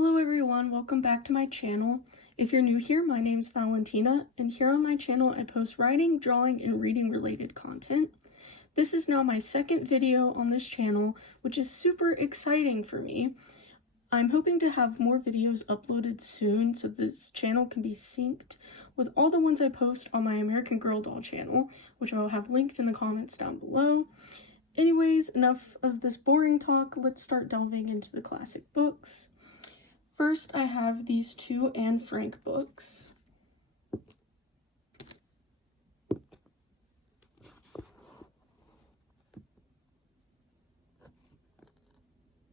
Hello everyone, welcome back to my channel. If you're new here, my name's Valentina, and here on my channel I post writing, drawing, and reading related content. This is now my second video on this channel, which is super exciting for me. I'm hoping to have more videos uploaded soon so this channel can be synced with all the ones I post on my American Girl Doll channel, which I will have linked in the comments down below. Anyways, enough of this boring talk, let's start delving into the classic books. First, I have these two Anne Frank books.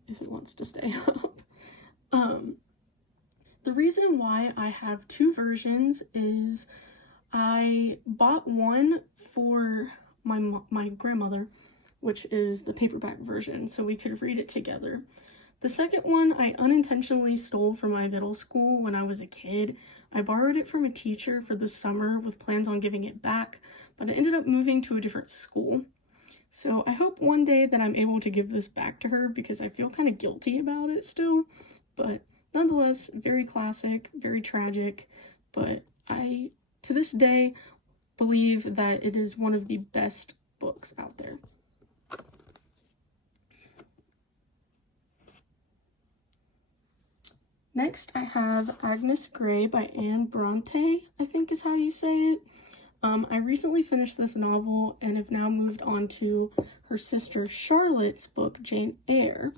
If it wants to stay up. The reason why I have two versions is I bought one for my grandmother, which is the paperback version, so we could read it together. The second one I unintentionally stole from my middle school when I was a kid. I borrowed it from a teacher for the summer with plans on giving it back, but I ended up moving to a different school. So I hope one day that I'm able to give this back to her because I feel kind of guilty about it still. But nonetheless, very classic, very tragic, but I, to this day, believe that it is one of the best books out there. Next, I have Agnes Grey by Anne Bronte, I think is how you say it. I recently finished this novel and have now moved on to her sister Charlotte's book, Jane Eyre.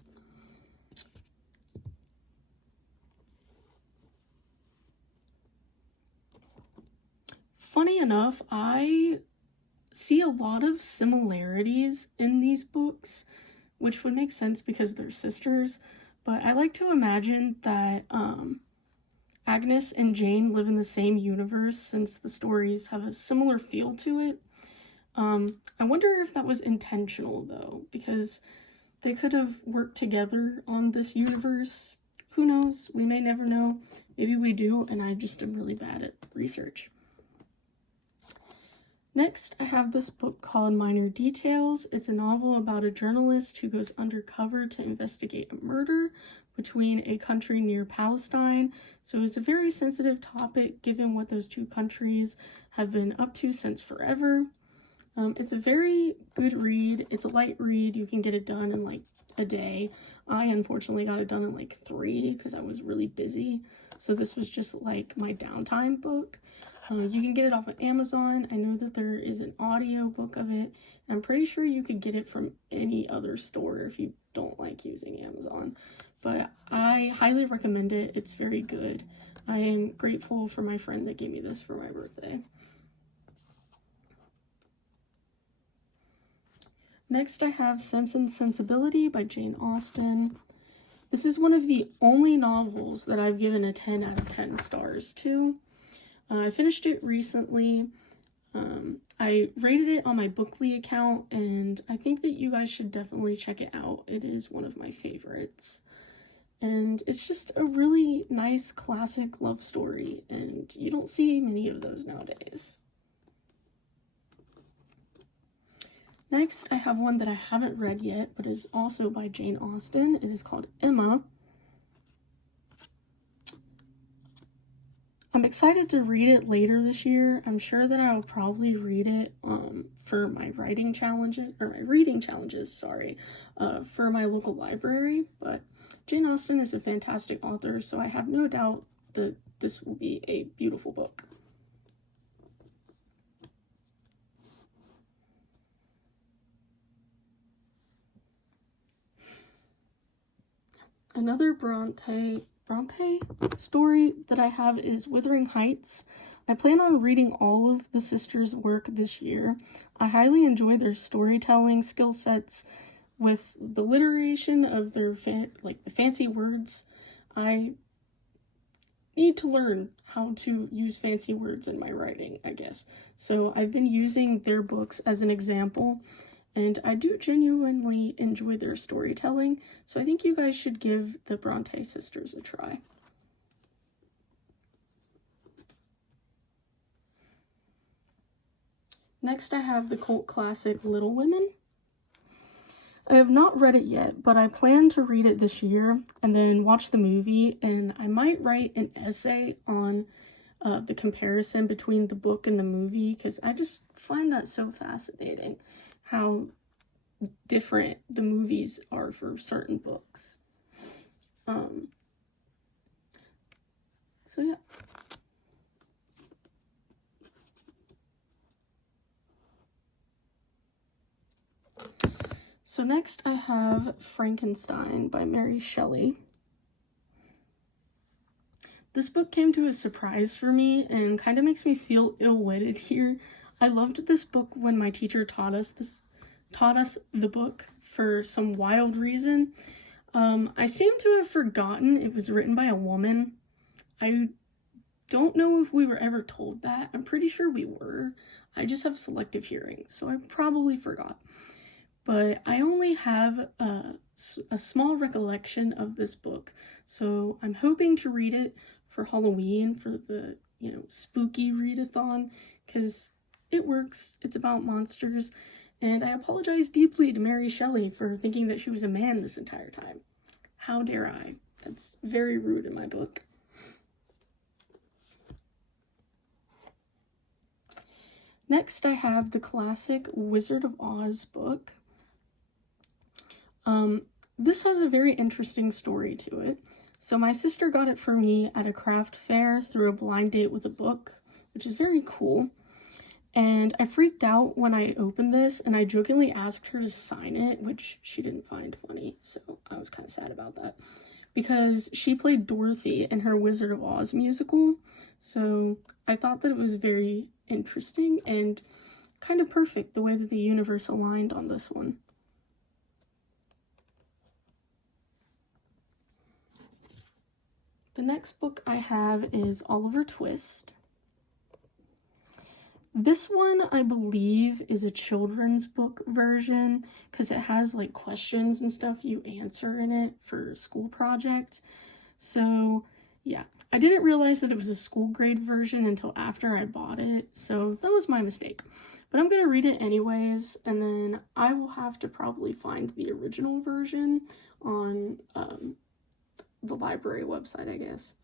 Funny enough, I see a lot of similarities in these books, which would make sense because they're sisters. But I like to imagine that Agnes and Jane live in the same universe since the stories have a similar feel to it. I wonder if that was intentional though, because they could have worked together on this universe. Who knows? We may never know. Maybe we do, and I just am really bad at research. Next, I have this book called Minor Details. It's a novel about a journalist who goes undercover to investigate a murder between a country near Palestine. So it's a very sensitive topic given what those two countries have been up to since forever. It's a very good read. It's a light read. You can get it done in like a day. I unfortunately got it done in like 3 because I was really busy. So this was just like my downtime book. You can get it off of Amazon. I know that there is an audio book of it. I'm pretty sure you could get it from any other store if you don't like using Amazon. But I highly recommend it. It's very good. I am grateful for my friend that gave me this for my birthday. Next, I have Sense and Sensibility by Jane Austen. This is one of the only novels that I've given a 10 out of 10 stars to. I finished it recently. I rated it on my Bookly account, and I think that you guys should definitely check it out. It is one of my favorites. And it's just a really nice classic love story, and you don't see many of those nowadays. Next, I have one that I haven't read yet, but is also by Jane Austen. It is called Emma. I'm excited to read it later this year. I'm sure that I will probably read it for my reading challenges, for my local library. But Jane Austen is a fantastic author, so I have no doubt that this will be a beautiful book. Another Bronte story that I have is Wuthering Heights. I plan on reading all of the sisters' work this year. I highly enjoy their storytelling skill sets with the alliteration of their the fancy words. I need to learn how to use fancy words in my writing, I guess. So I've been using their books as an example. And I do genuinely enjoy their storytelling, so I think you guys should give the Bronte sisters a try. Next, I have the cult classic Little Women. I have not read it yet, but I plan to read it this year and then watch the movie, and I might write an essay on the comparison between the book and the movie, because I just find that so fascinating, how different the movies are for certain books. So yeah. So next I have Frankenstein by Mary Shelley. This book came to a surprise for me and kind of makes me feel ill-witted here. I loved this book when my teacher taught us the book for some wild reason. I seem to have forgotten it was written by a woman. I don't know if we were ever told that. I'm pretty sure we were. I just have selective hearing, so I probably forgot. But I only have a small recollection of this book, so I'm hoping to read it for Halloween, for the, spooky readathon, because it works. It's about monsters, and I apologize deeply to Mary Shelley for thinking that she was a man this entire time. How dare I? That's very rude in my book. Next, I have the classic Wizard of Oz book. This has a very interesting story to it. So my sister got it for me at a craft fair through a blind date with a book, which is very cool. And I freaked out when I opened this, and I jokingly asked her to sign it, which she didn't find funny, so I was kind of sad about that. Because she played Dorothy in her Wizard of Oz musical, so I thought that it was very interesting and kind of perfect the way that the universe aligned on this one. The next book I have is Oliver Twist. This one, I believe, is a children's book version, because it has like questions and stuff you answer in it for school projects. So yeah, I didn't realize that it was a school grade version until after I bought it, so that was my mistake. But I'm gonna read it anyways, and then I will have to probably find the original version on the library website, I guess.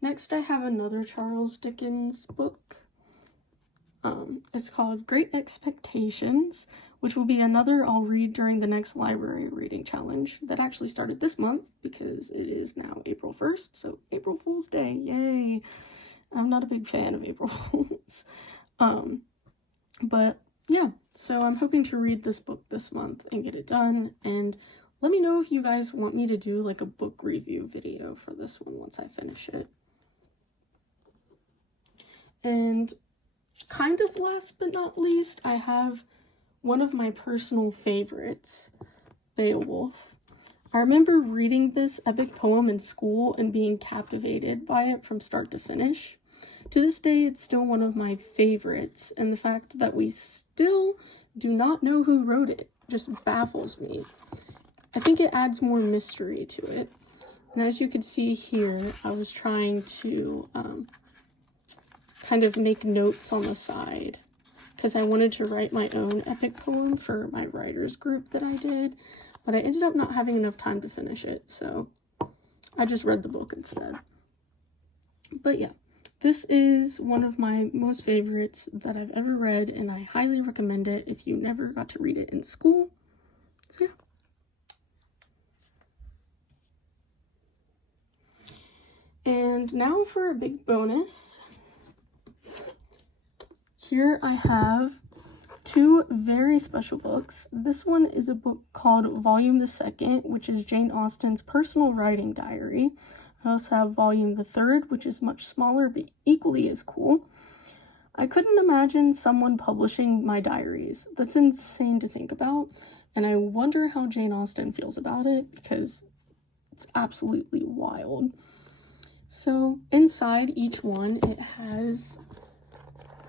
Next, I have another Charles Dickens book. It's called Great Expectations, which will be another I'll read during the next library reading challenge that actually started this month, because it is now April 1st, so April Fool's Day, yay! I'm not a big fan of April Fools. But yeah, so I'm hoping to read this book this month and get it done, and let me know if you guys want me to do like a book review video for this one once I finish it. And kind of last but not least, I have one of my personal favorites, Beowulf. I remember reading this epic poem in school and being captivated by it from start to finish. To this day, it's still one of my favorites, and the fact that we still do not know who wrote it just baffles me. I think it adds more mystery to it. And as you can see here, I was trying to kind of make notes on the side, because I wanted to write my own epic poem for my writers group that I did, but I ended up not having enough time to finish it, so I just read the book instead. But yeah, this is one of my most favorites that I've ever read, and I highly recommend it if you never got to read it in school. So yeah. And now for a big bonus. Here I have two very special books. This one is a book called Volume the Second, which is Jane Austen's personal writing diary. I also have Volume the Third, which is much smaller but equally as cool. I couldn't imagine someone publishing my diaries. That's insane to think about, and I wonder how Jane Austen feels about it, because it's absolutely wild. So inside each one, it has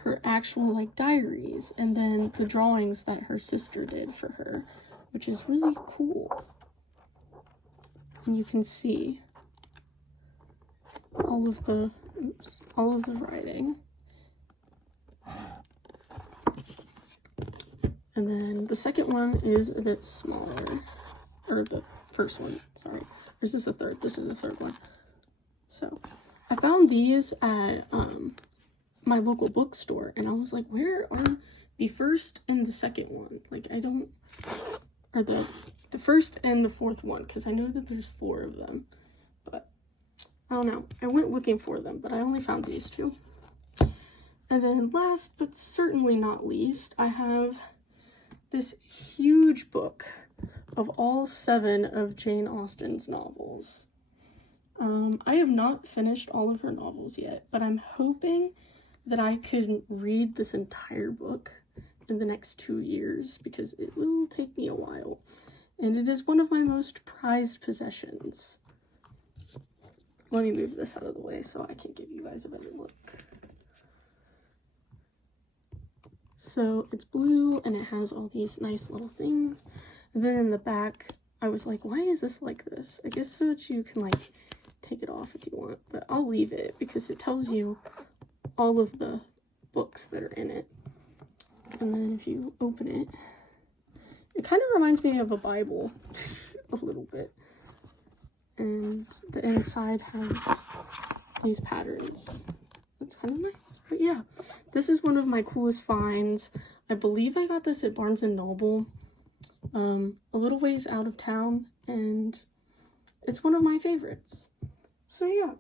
her actual diaries, and then the drawings that her sister did for her, which is really cool. And you can see all of the writing. And then the second one is a bit smaller, or the first one, sorry. Or is this a third? This is the third one. So I found these at my local bookstore, and I was like, where are the first and the second one? Like, I don't, or the first and the fourth one, because I know that there's 4 of them, but I don't know. I went looking for them, but I only found these 2. And then last, but certainly not least, I have this huge book of all 7 of Jane Austen's novels. I have not finished all of her novels yet, but I'm hoping that I could read this entire book in the next 2 years, because it will take me a while. And it is one of my most prized possessions. Let me move this out of the way so I can give you guys a better look. So it's blue and it has all these nice little things. And then in the back, I was like, why is this like this? I guess so that you can like take it off if you want, but I'll leave it because it tells you all of the books that are in it. And then if you open it, it kind of reminds me of a Bible a little bit. And the inside has these patterns. That's kind of nice. But yeah, this is one of my coolest finds. I believe I got this at Barnes & Noble, a little ways out of town, and it's one of my favorites. So yeah,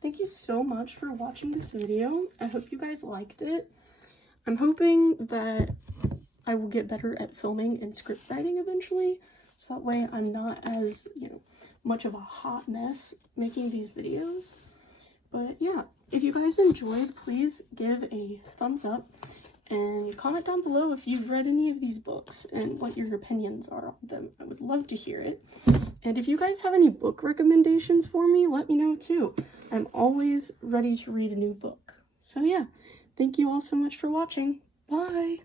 thank you so much for watching this video. I hope you guys liked it. I'm hoping that I will get better at filming and script writing eventually, so that way I'm not as, much of a hot mess making these videos. But yeah, if you guys enjoyed, please give a thumbs up and comment down below if you've read any of these books and what your opinions are on them. I would love to hear it. And if you guys have any book recommendations for me, let me know too. I'm always ready to read a new book. So yeah, thank you all so much for watching. Bye!